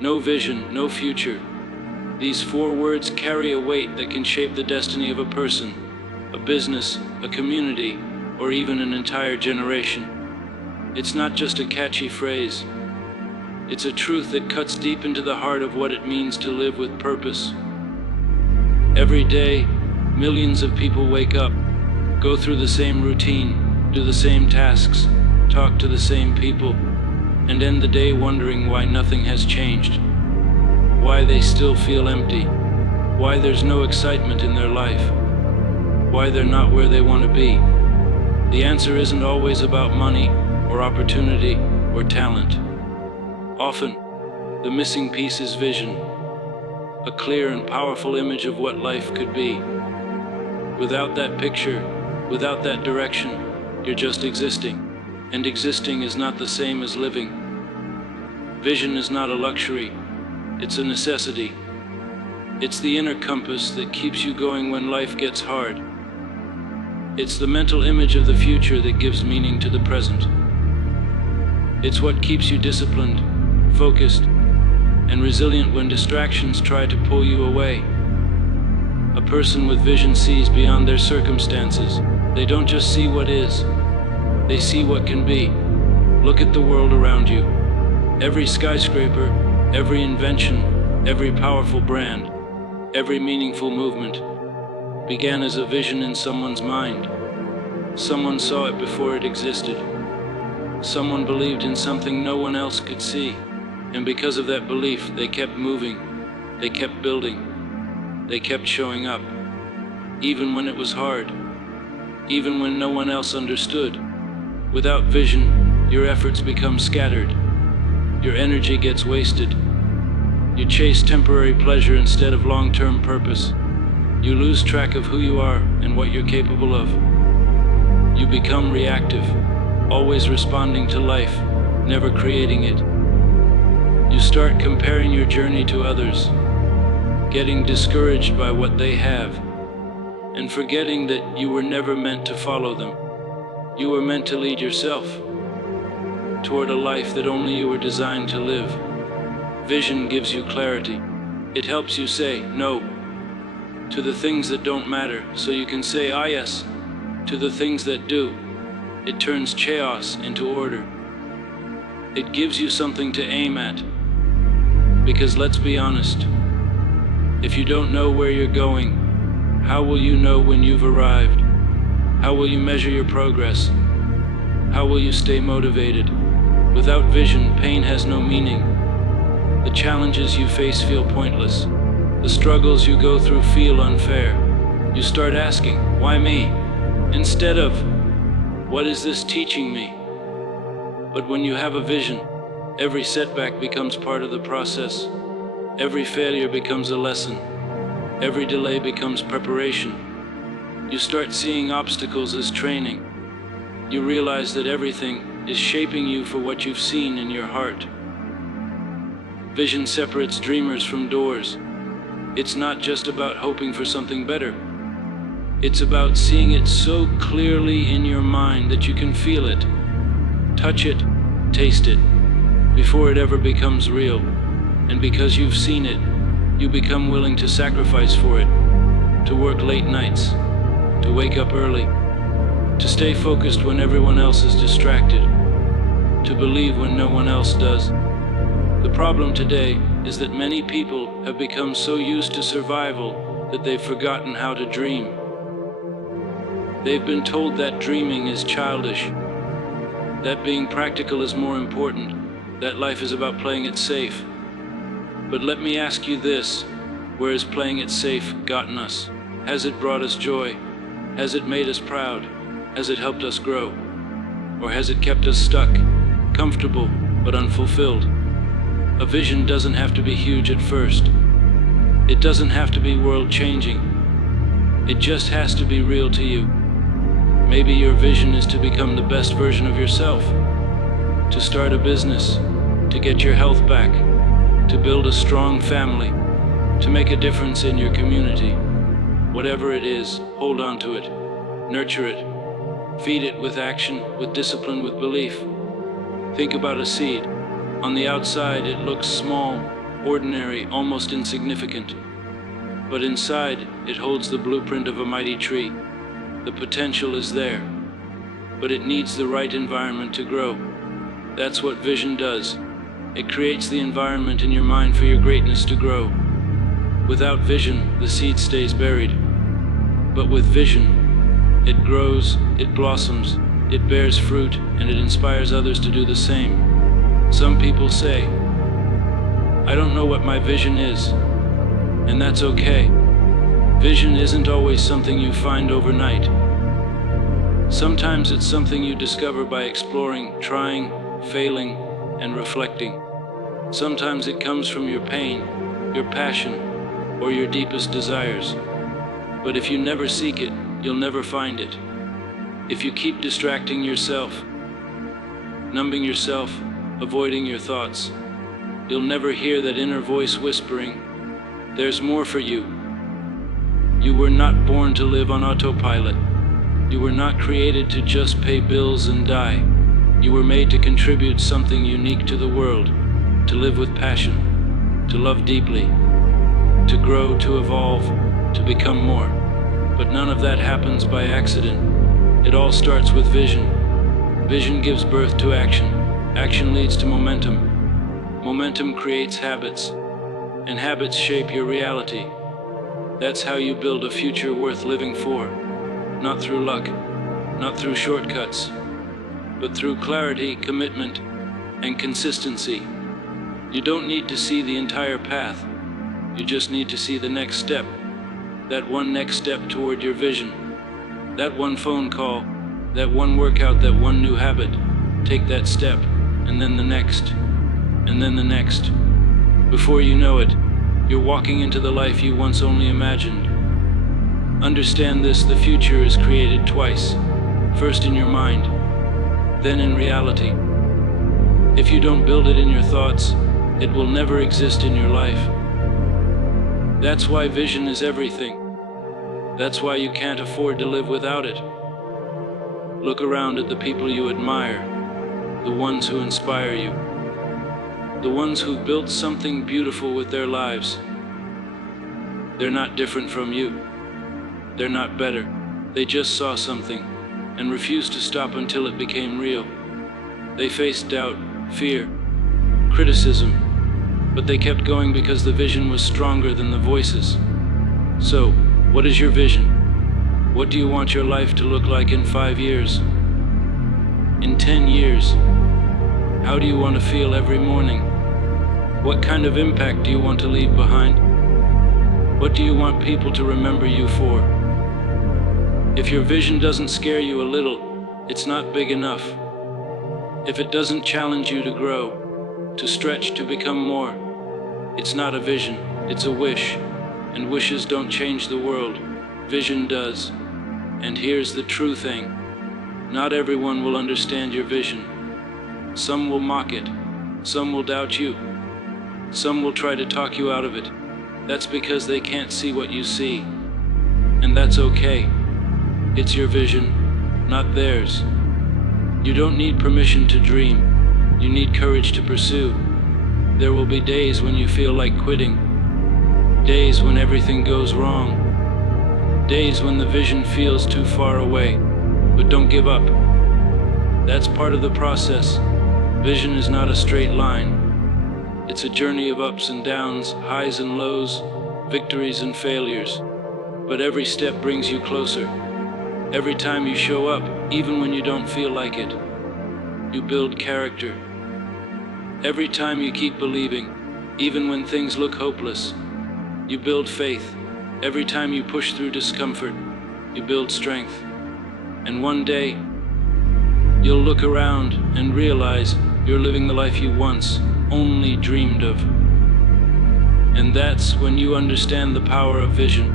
No vision, no future. These four words carry a weight that can shape the destiny of a person, a business, a community, or even an entire generation. It's not just a catchy phrase. It's a truth that cuts deep into the heart of what it means to live with purpose. Every day, millions of people wake up, go through the same routine, do the same tasks, talk to the same people, and end the day wondering why nothing has changed, why they still feel empty, why there's no excitement in their life, why they're not where they want to be. The answer isn't always about money or opportunity or talent. Often, the missing piece is vision, a clear and powerful image of what life could be. Without that picture, without that direction, you're just existing. And existing is not the same as living. Vision is not a luxury, it's a necessity. It's the inner compass that keeps you going when life gets hard. It's the mental image of the future that gives meaning to the present. It's what keeps you disciplined, focused, and resilient when distractions try to pull you away. A person with vision sees beyond their circumstances. They don't just see what is, they see what can be. Look at the world around you. Every skyscraper, every invention, every powerful brand, every meaningful movement began as a vision in someone's mind. Someone saw it before it existed. Someone believed in something no one else could see. And because of that belief, they kept moving, they kept building, they kept showing up. Even when it was hard, even when no one else understood. Without vision, your efforts become scattered. Your energy gets wasted. You chase temporary pleasure instead of long-term purpose. You lose track of who you are and what you're capable of. You become reactive, always responding to life, never creating it. You start comparing your journey to others, getting discouraged by what they have, and forgetting that you were never meant to follow them. You were meant to lead yourself toward a life that only you were designed to live. Vision gives you clarity. It helps you say no to the things that don't matter, so you can say yes to the things that do. It turns chaos into order. It gives you something to aim at. Because let's be honest, if you don't know where you're going, how will you know when you've arrived? How will you measure your progress? How will you stay motivated? Without vision, pain has no meaning. The challenges you face feel pointless. The struggles you go through feel unfair. You start asking, why me? Instead of, what is this teaching me? But when you have a vision, every setback becomes part of the process. Every failure becomes a lesson. Every delay becomes preparation. You start seeing obstacles as training. You realize that everything is shaping you for what you've seen in your heart. Vision separates dreamers from doors. It's not just about hoping for something better. It's about seeing it so clearly in your mind that you can feel it, touch it, taste it, before it ever becomes real. And because you've seen it, you become willing to sacrifice for it, to work late nights, to wake up early, to stay focused when everyone else is distracted, to believe when no one else does. The problem today is that many people have become so used to survival that they've forgotten how to dream. They've been told that dreaming is childish, that being practical is more important, that life is about playing it safe. But let me ask you this, where has playing it safe gotten us? Has it brought us joy? Has it made us proud? Has it helped us grow? Or has it kept us stuck, comfortable, but unfulfilled? A vision doesn't have to be huge at first. It doesn't have to be world-changing. It just has to be real to you. Maybe your vision is to become the best version of yourself, to start a business, to get your health back, to build a strong family, to make a difference in your community. Whatever it is, hold on to it, nurture it, feed it with action, with discipline, with belief. Think about a seed. On the outside, it looks small, ordinary, almost insignificant. But inside, it holds the blueprint of a mighty tree. The potential is there, but it needs the right environment to grow. That's what vision does. It creates the environment in your mind for your greatness to grow. Without vision, the seed stays buried. But with vision, it grows, it blossoms, it bears fruit, and it inspires others to do the same. Some people say, "I don't know what my vision is," and that's okay. Vision isn't always something you find overnight. Sometimes it's something you discover by exploring, trying, failing, and reflecting. Sometimes it comes from your pain, your passion, or your deepest desires. But if you never seek it, you'll never find it. If you keep distracting yourself, numbing yourself, avoiding your thoughts, you'll never hear that inner voice whispering, "There's more for you." You were not born to live on autopilot. You were not created to just pay bills and die. You were made to contribute something unique to the world, to live with passion, to love deeply, to grow, to evolve, to become more. But none of that happens by accident. It all starts with vision. Vision gives birth to action. Action leads to momentum. Momentum creates habits, and habits shape your reality. That's how you build a future worth living for. Not through luck, not through shortcuts, but through clarity, commitment, and consistency. You don't need to see the entire path. You just need to see the next step. That one next step toward your vision. That one phone call, that one workout, that one new habit. Take that step, and then the next, and then the next. Before you know it, you're walking into the life you once only imagined. Understand this: the future is created twice. First in your mind, then in reality. If you don't build it in your thoughts, it will never exist in your life. That's why vision is everything. That's why you can't afford to live without it. Look around at the people you admire, the ones who inspire you, the ones who built something beautiful with their lives. They're not different from you. They're not better. They just saw something and refused to stop until it became real. They faced doubt, fear, criticism, but they kept going because the vision was stronger than the voices. So, what is your vision? What do you want your life to look like in 5 years? In 10 years? How do you want to feel every morning? What kind of impact do you want to leave behind? What do you want people to remember you for? If your vision doesn't scare you a little, it's not big enough. If it doesn't challenge you to grow, to stretch, to become more, it's not a vision, it's a wish. And wishes don't change the world. Vision does. And here's the true thing. Not everyone will understand your vision. Some will mock it. Some will doubt you. Some will try to talk you out of it. That's because they can't see what you see. And that's okay. It's your vision, not theirs. You don't need permission to dream. You need courage to pursue. There will be days when you feel like quitting. Days when everything goes wrong. Days when the vision feels too far away. But don't give up. That's part of the process. Vision is not a straight line. It's a journey of ups and downs, highs and lows, victories and failures. But every step brings you closer. Every time you show up, even when you don't feel like it, you build character. Every time you keep believing, even when things look hopeless, you build faith. Every time you push through discomfort, you build strength. And one day, you'll look around and realize you're living the life you once only dreamed of. And that's when you understand the power of vision.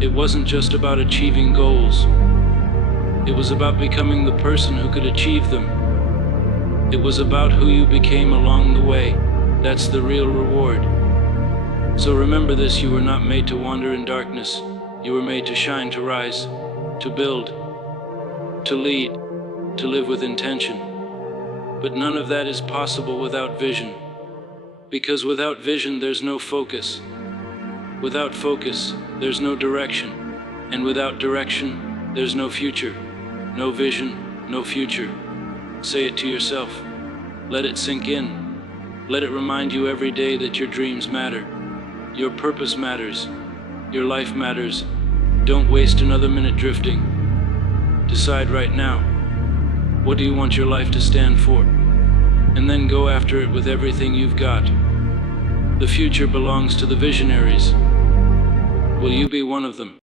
It wasn't just about achieving goals. It was about becoming the person who could achieve them. It was about who you became along the way. That's the real reward. So remember this: you were not made to wander in darkness. You were made to shine, to rise, to build, to lead, to live with intention. But none of that is possible without vision. Because without vision, there's no focus. Without focus, there's no direction. And without direction, there's no future. No vision, no future. Say it to yourself. Let it sink in. Let it remind you every day that your dreams matter. Your purpose matters. Your life matters. Don't waste another minute drifting. Decide right now. What do you want your life to stand for? And then go after it with everything you've got. The future belongs to the visionaries. Will you be one of them?